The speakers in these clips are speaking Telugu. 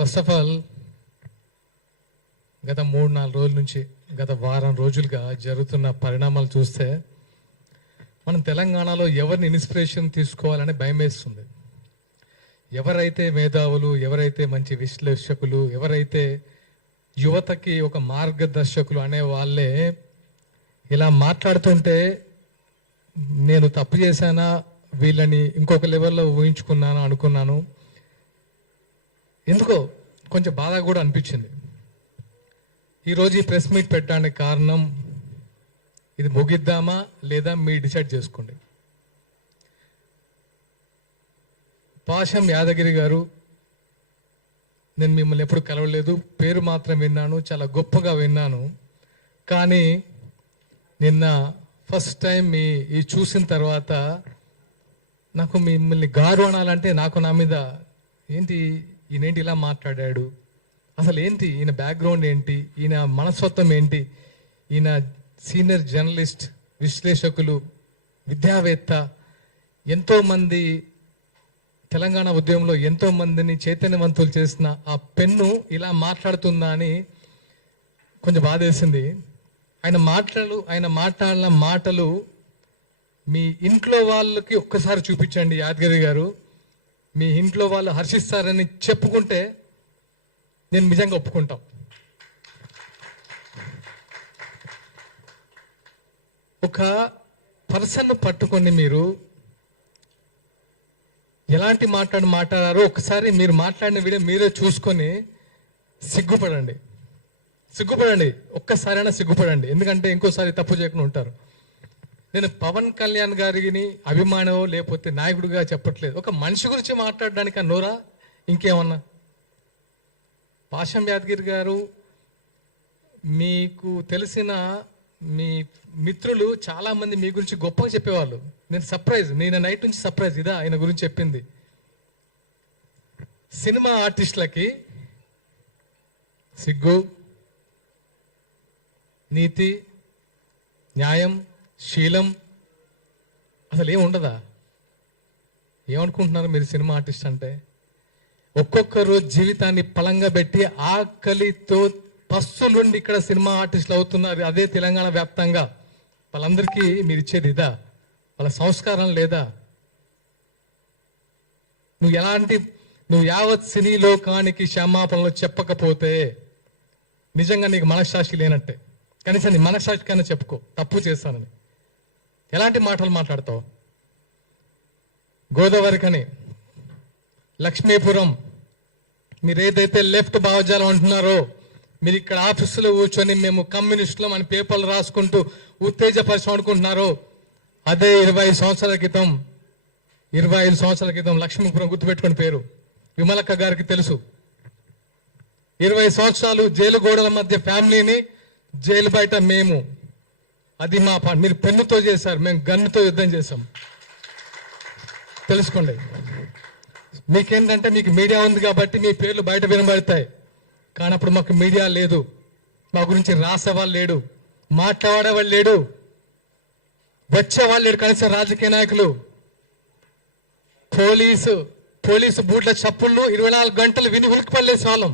ఫస్ట్ ఆఫ్ ఆల్ గత 3-4 రోజుల నుంచి గత వారం రోజులుగా జరుగుతున్న పరిణామాలు చూస్తే మనం తెలంగాణలో ఎవరిని ఇన్స్పిరేషన్ తీసుకోవాలని భయం వేస్తుంది. ఎవరైతే మేధావులు, ఎవరైతే మంచి విశ్లేషకులు, ఎవరైతే యువతకి ఒక మార్గదర్శకులు అనే వాళ్ళే ఇలా మాట్లాడుతుంటే నేను తప్పు చేశానా, వీళ్ళని ఇంకొక లెవెల్లో ఊహించుకున్నాను అనుకున్నాను. ఎందుకో కొంచెం బాధ కూడా అనిపించింది. ఈరోజు ఈ ప్రెస్ మీట్ పెట్టడానికి కారణం, ఇది ముగిద్దామా లేదా మీరు డిసైడ్ చేసుకోండి. పాషం యాదగిరి గారు, నేను మిమ్మల్ని ఎప్పుడు కలవలేదు, పేరు మాత్రం విన్నాను, చాలా గొప్పగా విన్నాను. కానీ నిన్న ఫస్ట్ టైం ఈ చూసిన తర్వాత నాకు మిమ్మల్ని గారు అనాలంటే నాకు నా మీద ఏంటి, ఈయనేంటి ఇలా మాట్లాడాడు, అసలు ఏంటి ఈయన బ్యాక్గ్రౌండ్ ఏంటి, ఈయన మనస్తత్వం ఏంటి, ఈయన సీనియర్ జర్నలిస్ట్, విశ్లేషకులు, విద్యావేత్త, ఎంతోమంది తెలంగాణ ఉద్యమంలో ఎంతోమందిని చైతన్యవంతులు చేసిన ఆ పెన్ను ఇలా మాట్లాడుతుందా అని కొంచెం బాధేసింది. ఆయన మాట్లాడిన మాటలు మీ ఇంట్లో వాళ్ళకి ఒక్కసారి చూపించండి యాదగిరి గారు. మీ ఇంట్లో వాళ్ళు హర్షిస్తారని చెప్పుకుంటే నేను నిజంగా ఒప్పుకుంటాం. ఒక పర్సన్ పట్టుకొని మీరు ఎలాంటి మాట్లాడారో ఒకసారి మీరు మాట్లాడిన వీడియో మీరే చూసుకొని సిగ్గుపడండి. ఒక్కసారైనా సిగ్గుపడండి. ఎందుకంటే ఇంకోసారి తప్పు చేయకుండా ఉంటారు. నేను పవన్ కళ్యాణ్ గారిని అభిమానో లేకపోతే నాయకుడిగా చెప్పట్లేదు. ఒక మనిషి గురించి మాట్లాడడానికి అన్నోరా ఇంకేమన్నా? పాషం యాదగిరి గారు, మీకు తెలిసిన మీ మిత్రులు చాలా మంది మీ గురించి గొప్పగా చెప్పేవాళ్ళు. నేను నైట్ నుంచి సర్ప్రైజ్ ఇదా ఆయన గురించి చెప్పింది. సినిమా ఆర్టిస్టులకి సిగ్గు, నీతి, న్యాయం, శీలం అసలు ఏమి ఉండదా? ఏమనుకుంటున్నారు మీరు సినిమా ఆర్టిస్ట్ అంటే? ఒక్కొక్కరు జీవితాన్ని పలంగా పెట్టి ఆకలితో పస్తులుండి ఇక్కడ సినిమా ఆర్టిస్టులు అవుతున్నారు. అదే తెలంగాణ వ్యాప్తంగా. వాళ్ళందరికీ మీరు ఇచ్చేది ఇదా? వాళ్ళ సంస్కారం లేదా? నువ్వు యావత్ సినీ లోకానికి క్షమాపణలు చెప్పకపోతే నిజంగా నీకు మనశ్శాస్త్రి లేనట్టే. కనీసం నీ మనశ్శాస్త్రి కన్నా చెప్పుకో తప్పు చేస్తానని. ఎలాంటి మాటలు మాట్లాడతావు? గోదావరికని, లక్ష్మీపురం, మీరు ఏదైతే లెఫ్ట్ భావజాలం అంటున్నారో, మీరు ఇక్కడ ఆఫీసులో కూర్చొని మేము కమ్యూనిస్టులం అని పేపర్లు రాసుకుంటూ ఉత్తేజపరచం అనుకుంటున్నారో, అదే 25 సంవత్సరాల క్రితం లక్ష్మీపురం గుర్తుపెట్టుకుని పేరు విమలక్క గారికి తెలుసు. 20 సంవత్సరాలు జైలు గోడల మధ్య ఫ్యామిలీని, జైలు బయట మేము. అది మా మీరు పెన్నుతో చేశారు, మేము గన్నుతో యుద్ధం చేశాం. తెలుసుకోండి. మీకేంటంటే మీకు మీడియా ఉంది కాబట్టి మీ పేర్లు బయట వినబడతాయి. కానీ అప్పుడు మాకు మీడియా లేదు, మా గురించి రాసేవాళ్ళు లేడు, మాట్లాడేవాళ్ళు లేడు, వచ్చేవాళ్ళు లేడు. కనీసం రాజకీయ నాయకులు, పోలీసు బూట్ల చప్పుళ్ళు 24 గంటలు విని ఉలికిపడలేసే వాళ్ళం.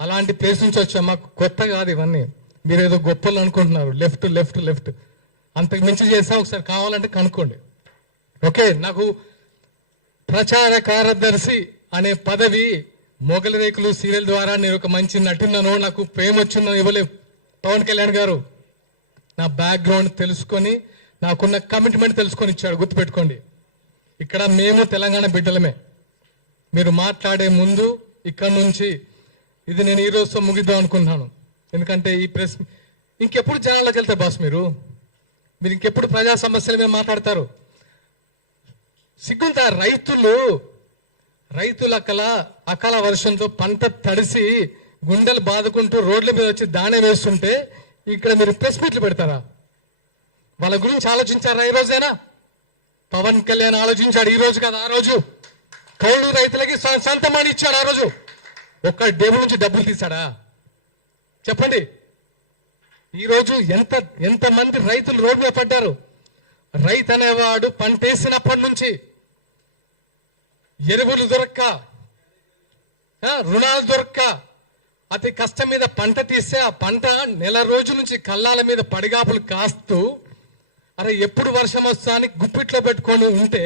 అలాంటి ప్లేస్ నుంచి వచ్చాం. మాకు కొత్త కాదు ఇవన్నీ. మీరు ఏదో గొప్పలు అనుకుంటున్నారు. లెఫ్ట్ అంతకు మించి చేసాం. ఒకసారి కావాలంటే కనుక్కోండి. ఓకే, నాకు ప్రచార కార్యదర్శి అనే పదవి మొగలి రేకులు సీరియల్ ద్వారా నేను ఒక మంచి నటున్నాను, నాకు ప్రేమ వచ్చిందో ఇవ్వలేదు పవన్ కళ్యాణ్ గారు. నా బ్యాక్గ్రౌండ్ తెలుసుకొని, నాకున్న కమిట్మెంట్ తెలుసుకొని ఇచ్చాడు. గుర్తుపెట్టుకోండి. ఇక్కడ మేము తెలంగాణ బిడ్డలమే. మీరు మాట్లాడే ముందు ఇక్కడ నుంచి ఇది నేను ఈ రోజుతో ముగిద్దాం అనుకుంటున్నాను. ఎందుకంటే ఈ ప్రెస్ ఇంకెప్పుడు జనాల్లోకి వెళ్తారు బాస్? మీరు ఇంకెప్పుడు ప్రజా సమస్యల మీద మాట్లాడతారు? సిగ్గుంతా? రైతుల అకాల వర్షంతో పంట తడిసి గుండెలు బాదుకుంటూ రోడ్ల మీద వచ్చి దాణే వేస్తుంటే ఇక్కడ మీరు ప్రెస్ మీట్లు పెడతారా? వాళ్ళ గురించి ఆలోచించారా? ఈ రోజైనా పవన్ కళ్యాణ్ ఆలోచించాడు. ఈ రోజు కదా, ఆ రోజు కౌలు రైతులకి సొంతమని ఇచ్చాడు. ఆ రోజు ఒక్క డబ్బు నుంచి డబ్బులు తీశాడా? చెప్పండి. ఈరోజు ఎంతమంది రైతులు రోడ్డు మీద పడ్డారు? రైతు అనేవాడు పంటేసినప్పటి నుంచి ఎరువులు దొరక్క రుణాలు దొరక్క అతి కష్టం మీద పంట తీస్తే ఆ పంట నెల రోజుల నుంచి కళ్ళాల మీద పడిగాపులు కాస్తూ అరే ఎప్పుడు వర్షం వస్తా అని గుప్పిట్లో పెట్టుకొని ఉంటే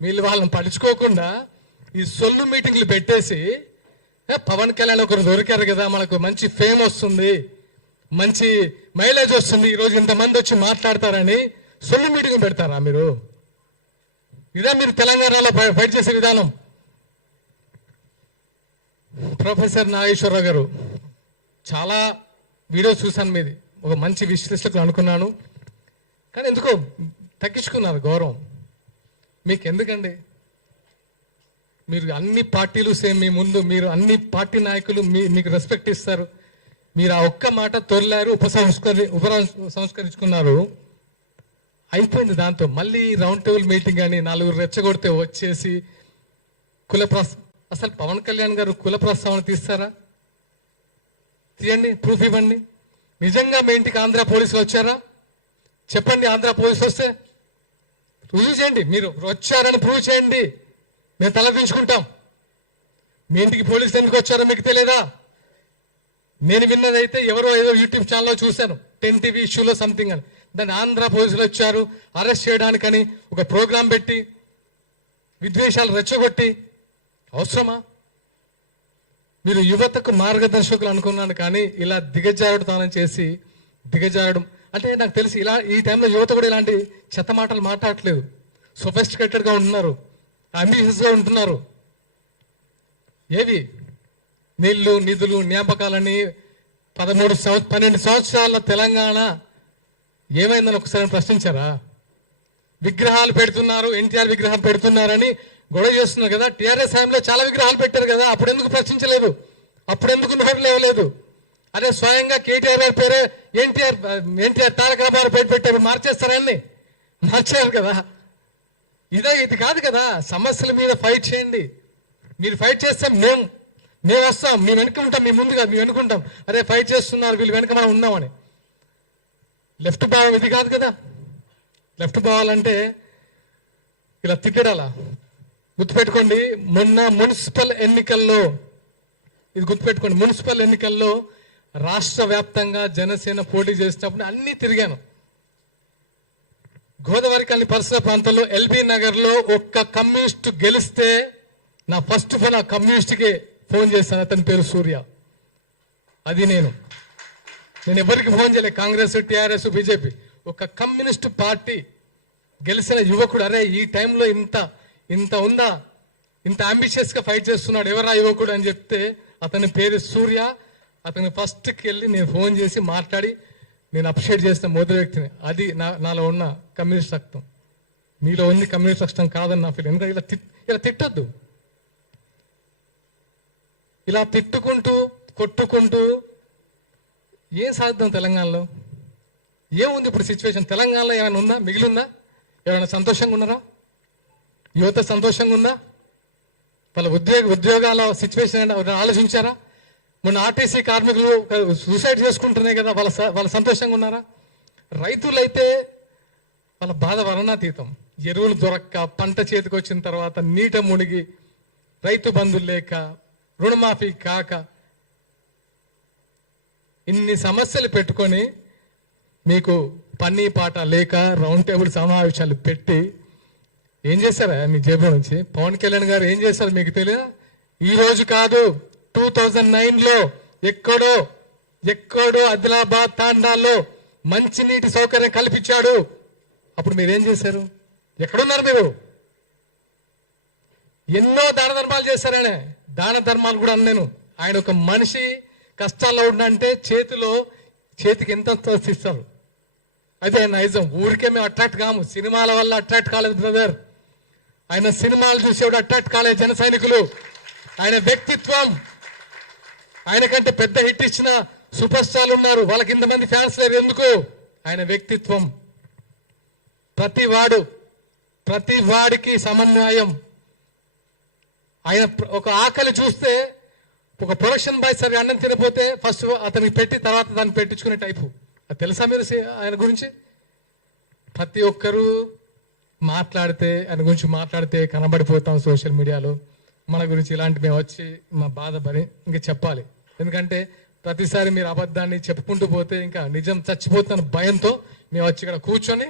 వీళ్ళు వాళ్ళని పడుచుకోకుండా ఈ సొల్లు మీటింగ్లు పెట్టేసి పవన్ కళ్యాణ్ ఒకరు దొరికారు కదా, మనకు మంచి ఫేమ్ వస్తుంది, మంచి మైలేజ్ వస్తుంది, ఈరోజు ఇంతమంది వచ్చి మాట్లాడతారని సొల్లు మీటింగ్ పెడతారా మీరు? ఇదే మీరు తెలంగాణలో ఫైట్ చేసే విధానం. ప్రొఫెసర్ నాగేశ్వరరావు గారు చాలా వీడియోస్ చూశాను మీది, ఒక మంచి విశ్లేషకులు అనుకున్నాను, కానీ ఎందుకో తగ్గించుకున్నారు గౌరవం. మీకు ఎందుకండి? మీరు అన్ని పార్టీలు సేమ్ మీ ముందు, మీరు అన్ని పార్టీ నాయకులు మీకు రెస్పెక్ట్ ఇస్తారు. మీరు ఆ ఒక్క మాట తొరలారు, సంస్కరించుకున్నారు, అయిపోయింది. దాంతో మళ్ళీ రౌండ్ టేబుల్ మీటింగ్ అని నలుగురు రెచ్చగొడితే వచ్చేసి అసలు పవన్ కళ్యాణ్ గారు కుల ప్రస్తావన తీస్తారా? తీయండి, ప్రూఫ్ ఇవ్వండి. నిజంగా మీ ఇంటికి ఆంధ్ర పోలీసులు వచ్చారా? చెప్పండి. ఆంధ్ర పోలీసులు వస్తే రుజువు చేయండి. మీరు వచ్చారని ప్రూవ్ చేయండి, మేము తలదించుకుంటాం. మీ ఇంటికి పోలీసులు ఎందుకు వచ్చారో మీకు తెలియదా? నేను విన్నదైతే ఎవరో ఏదో యూట్యూబ్ ఛానల్లో చూశాను, 10 TV ఇష్యూలో సంథింగ్ అని. దాన్ని ఆంధ్ర పోలీసులు వచ్చారు అరెస్ట్ చేయడానికని ఒక ప్రోగ్రాం పెట్టి విద్వేషాలు రెచ్చగొట్టి అవసరమా? మీరు యువతకు మార్గదర్శకులు అనుకున్నాను, కానీ ఇలా దిగజారుడుతానం చేసి దిగజారడం అంటే నాకు తెలిసి ఇలా ఈ టైంలో యువత కూడా ఇలాంటి చెత్త మాటలు మాట్లాడట్లేదు. సొఫిస్టికేటెడ్గా ఉంటున్నారు, అంబిషియస్గా ఉంటున్నారు. ఏవి నీళ్లు నిధులు జ్ఞాపకాలని 12 సంవత్సరాల తెలంగాణ ఏమైందని ఒకసారి ప్రశ్నించారా? విగ్రహాలు పెడుతున్నారు, ఎన్టీఆర్ విగ్రహం పెడుతున్నారని గొడవ చేస్తున్నారు కదా. టీఆర్ఎస్ హయాంలో చాలా విగ్రహాలు పెట్టారు కదా, అప్పుడు ఎందుకు ప్రశ్నించలేదు? అప్పుడు ఎందుకు నోరు లేవలేదు? అదే స్వయంగా కేటీఆర్ గారి పేరే ఎన్టీఆర్ తారక రామారావు పేరు పెట్టారు, మార్చేస్తారని మార్చారు కదా. ఇది కాదు కదా. సమస్యల మీద ఫైట్ చేయండి. మీరు ఫైట్ చేస్తే మేము వస్తాం, మేము వెనుక ఉంటాం, మీ ముందు కాదు, మేము వెనుకుంటాం. అరే ఫైట్ చేస్తున్నారు వీళ్ళు, వెనుక మనం ఉన్నామని. లెఫ్ట్ భావం ఇది కాదు కదా. లెఫ్ట్ భావాలంటే ఇలా తిట్టడాలా? గుర్తుపెట్టుకోండి, మొన్న మున్సిపల్ ఎన్నికల్లో, ఇది గుర్తుపెట్టుకోండి, మున్సిపల్ ఎన్నికల్లో రాష్ట్ర వ్యాప్తంగా జనసేన పోటీ చేసినప్పుడు అన్నీ తిరిగాను. గోదావరి కని పరిసర ప్రాంతంలో ఎల్బీ నగర్లో ఒక్క కమ్యూనిస్ట్ గెలిస్తే నా ఫస్ట్ ఫోన్ ఆ కమ్యూనిస్ట్కి ఫోన్ చేశాను. అతని పేరు సూర్య. అది నేను ఎవరికి ఫోన్ చేయలేదు, కాంగ్రెస్ టీఆర్ఎస్ బీజేపీ. ఒక కమ్యూనిస్ట్ పార్టీ గెలిచిన యువకుడు, అరే ఈ టైంలో ఇంత ఉందా, ఇంత అంబిషియస్ గా ఫైట్ చేస్తున్నాడు, ఎవరా యువకుడు అని చెప్తే అతని పేరు సూర్య. అతని ఫస్ట్కి వెళ్ళి నేను ఫోన్ చేసి మాట్లాడి నేను అప్రిషియేట్ చేసిన మొదటి వ్యక్తిని. అది నాలో ఉన్న కమ్యూనిస్ట్ రక్తం. మీలో ఉంది కమ్యూనిస్ట్ రక్తం కాదని నా ఫీల్. ఎందుకంటే ఇలా తిట్టొద్దు. ఇలా తిట్టుకుంటూ కొట్టుకుంటూ ఏం సాధిద్దాం? తెలంగాణలో ఏముంది ఇప్పుడు సిచ్యువేషన్? తెలంగాణలో ఏమైనా ఉందా? మిగిలిందా? ఏమైనా సంతోషంగా ఉన్నారా? యువత సంతోషంగా ఉందా? వాళ్ళ ఉద్యోగాల సిచ్యువేషన్ ఆలోచించారా? మొన్న ఆర్టీసీ కార్మికులు సూసైడ్ చేసుకుంటున్నాయి కదా, వాళ్ళ సంతోషంగా ఉన్నారా? రైతులైతే వాళ్ళ బాధ వర్ణాతీతం. ఎరువులు దొరక్క, పంట చేతికి వచ్చిన తర్వాత నీట మునిగి, రైతు బంధులు లేక, రుణమాఫీ కాక, ఇన్ని సమస్యలు పెట్టుకొని మీకు పని పాట లేక రౌండ్ టేబుల్ సమావేశాలు పెట్టి ఏం చేశారా మీ జేబులో నుంచి? పవన్ కళ్యాణ్ గారు ఏం చేశారు మీకు తెలియదా? ఈ రోజు కాదు, 2009లో ఎక్కడో ఆదిలాబాద్ తాండాల్లో మంచినీటి సౌకర్యం కల్పించాడు. అప్పుడు మీరేం చేశారు? ఎక్కడున్నారు మీరు? ఎన్నో దాన ధర్మాలు చేశారు ఆయన. దాన ధర్మాలు కూడా అన్నాను. ఆయన ఒక మనిషి కష్టాల్లో ఉండంటే చేతికి ఎంత ఇస్తారు. అదే నైజం. ఊరికే మేము అట్రాక్ట్ కాము, సినిమాల వల్ల అట్రాక్ట్ కాలేదు బ్రదర్. ఆయన సినిమాలు చూసేవాడు అట్రాక్ట్ కాలేదు జన సైనికులు. ఆయన వ్యక్తిత్వం, ఆయనకంటే పెద్ద హిట్ ఇచ్చిన సూపర్ స్టార్లు ఉన్నారు, వాళ్ళకి ఇంతమంది ఫ్యాన్స్ లేరు. ఎందుకు? ఆయన వ్యక్తిత్వం. ప్రతి వాడికి సమన్వయం. ఆయన ఒక ఆకలి చూస్తే ఒక ప్రొడక్షన్ బాయ్ సరే అన్నం తినపోతే ఫస్ట్ అతనికి పెట్టి తర్వాత దాన్ని పెట్టించుకునే టైపు. అది తెలుసా మీరు ఆయన గురించి? ప్రతి ఒక్కరూ ఆయన గురించి మాట్లాడితే కనబడిపోతాం సోషల్ మీడియాలో. మన గురించి ఇలాంటి మేము వచ్చి మా బాధ పని ఇంకా చెప్పాలి. ఎందుకంటే ప్రతిసారి మీరు అబద్ధాన్ని చెప్పుకుంటూ పోతే ఇంకా నిజం చచ్చిపోతున్న భయంతో మేము వచ్చి ఇక్కడ కూర్చొని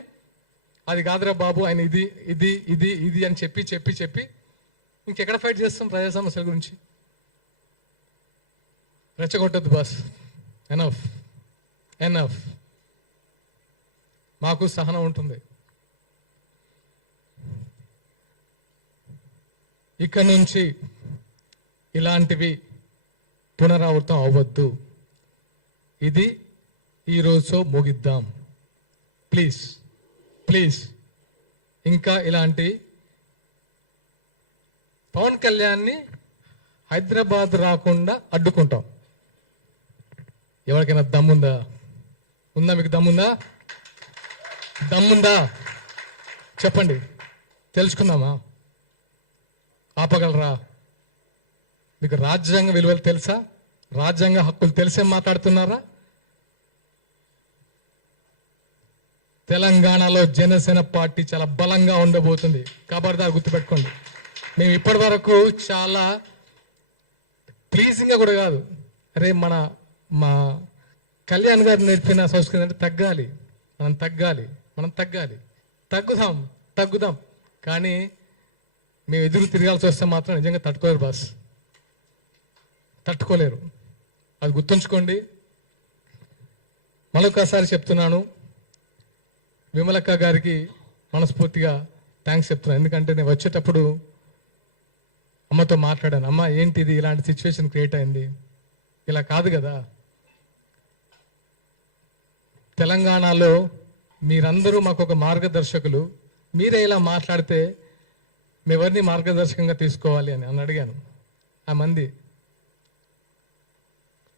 అది కాదురా బాబు ఆయన ఇది ఇది ఇది ఇది అని చెప్పి చెప్పి చెప్పి ఇంకెక్కడ ఫైట్ చేస్తాం ప్రజా సమస్యల గురించి? రెచ్చగొట్టద్దు బాస్. Enough enough. మాకు సహనం ఉంటుంది. ఇక్కడ నుంచి ఇలాంటివి పునరావృతం అవ్వద్దు. ఇది ఈరోజు ముగిద్దాం ప్లీజ్ ప్లీజ్. ఇంకా ఇలాంటి పవన్ కళ్యాణ్ని హైదరాబాద్ రాకుండా అడ్డుకుంటాం. ఎవరికైనా దమ్ముందా? ఉందా? మీకు దమ్ముందా? దమ్ముందా చెప్పండి, తెలుసుకుందామా? ఆపగలరా? మీకు రాజ్యాంగ విలువలు తెలుసా? రాజ్యాంగ హక్కులు తెలిసే మాట్లాడుతున్నారా? తెలంగాణలో జనసేన పార్టీ చాలా బలంగా ఉండబోతుంది. ఖబర్దార్ గుర్తుపెట్టుకోండి. మేము ఇప్పటి వరకు చాలా ప్లీజింగ్గా కూడా కాదు, అరే మా కళ్యాణ్ గారు నేర్పిన సంస్కృతి అంటే తగ్గాలి, మనం తగ్గాలి, తగ్గుదాం. కానీ మేము ఎదురు తిరగాల్సి వస్తే మాత్రం నిజంగా తట్టుకోలేరు బాస్, తట్టుకోలేరు. అది గుర్తుంచుకోండి. మరొకసారి చెప్తున్నాను, విమలక్క గారికి మనస్ఫూర్తిగా థ్యాంక్స్ చెప్తున్నాను. ఎందుకంటే నేను వచ్చేటప్పుడు అమ్మతో మాట్లాడాను. అమ్మ ఏంటిది ఇలాంటి సిచ్యువేషన్ క్రియేట్ అయింది, ఇలా కాదు కదా. తెలంగాణలో మీరందరూ మాకు ఒక మార్గదర్శకులు, మీరే ఇలా మాట్లాడితే మేమెవరిని మార్గదర్శకంగా తీసుకోవాలి అని అడిగాను. ఆ మంది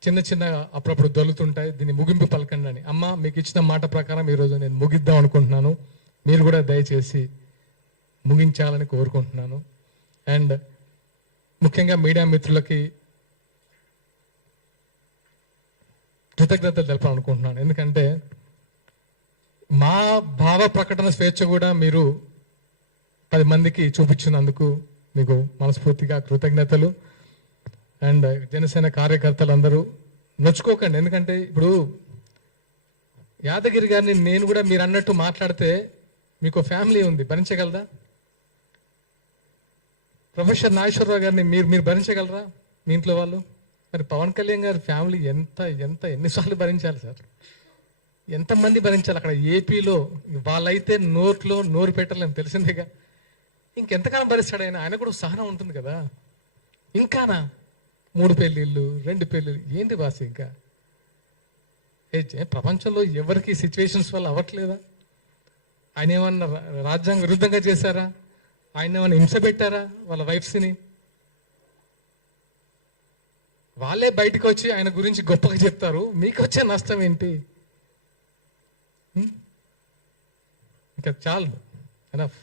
చిన్న అప్పుడప్పుడు దొరుకుతుంటాయి, దీన్ని ముగింపు పలకండి అని. అమ్మ మీకు ఇచ్చిన మాట ప్రకారం ఈరోజు నేను ముగిద్దాం అనుకుంటున్నాను, మీరు కూడా దయచేసి ముగించాలని కోరుకుంటున్నాను. అండ్ ముఖ్యంగా మీడియా మిత్రులకి కృతజ్ఞతలు తెలపాలనుకుంటున్నాను. ఎందుకంటే మా భావ ప్రకటన స్వేచ్ఛ కూడా మీరు 10 మందికి చూపించినందుకు మీకు మనస్ఫూర్తిగా కృతజ్ఞతలు. అండ్ జనసేన కార్యకర్తలందరూ నొచ్చుకోకండి. ఎందుకంటే ఇప్పుడు యాదగిరి గారిని నేను కూడా మీరు అన్నట్టు మాట్లాడితే మీకు ఫ్యామిలీ ఉంది, భరించగలరా? ప్రొఫెసర్ నాగేశ్వరరావు గారిని మీరు భరించగలరా మీ ఇంట్లో వాళ్ళు? మరి పవన్ కళ్యాణ్ గారి ఫ్యామిలీ ఎన్నిసార్లు భరించాలి సార్? ఎంతమంది భరించాలి? అక్కడ ఏపీలో వాళ్ళైతే నోరు పెట్టాలని తెలిసిందేగా. ఇంకెంతకాలం భరిస్తాడు ఆయన కూడా సహనం ఉంటుంది కదా. ఇంకానా 3 పెళ్ళిళ్ళు 2 పెళ్ళిళ్ళు ఏంటి బాస్? ఇంకా ప్రపంచంలో ఎవరికి సిచ్యువేషన్స్ వల్ల అవ్వట్లేదా? ఆయన ఏమన్నా రాజ్యాంగ విరుద్ధంగా చేశారా? ఆయన ఏమన్నా హింస పెట్టారా వాళ్ళ వైఫ్స్ని? వాళ్ళే బయటకు వచ్చి ఆయన గురించి గొప్పగా చెప్తారు, మీకు వచ్చే నష్టం ఏంటి? ఇంకా చాలు, ఎనఫ్.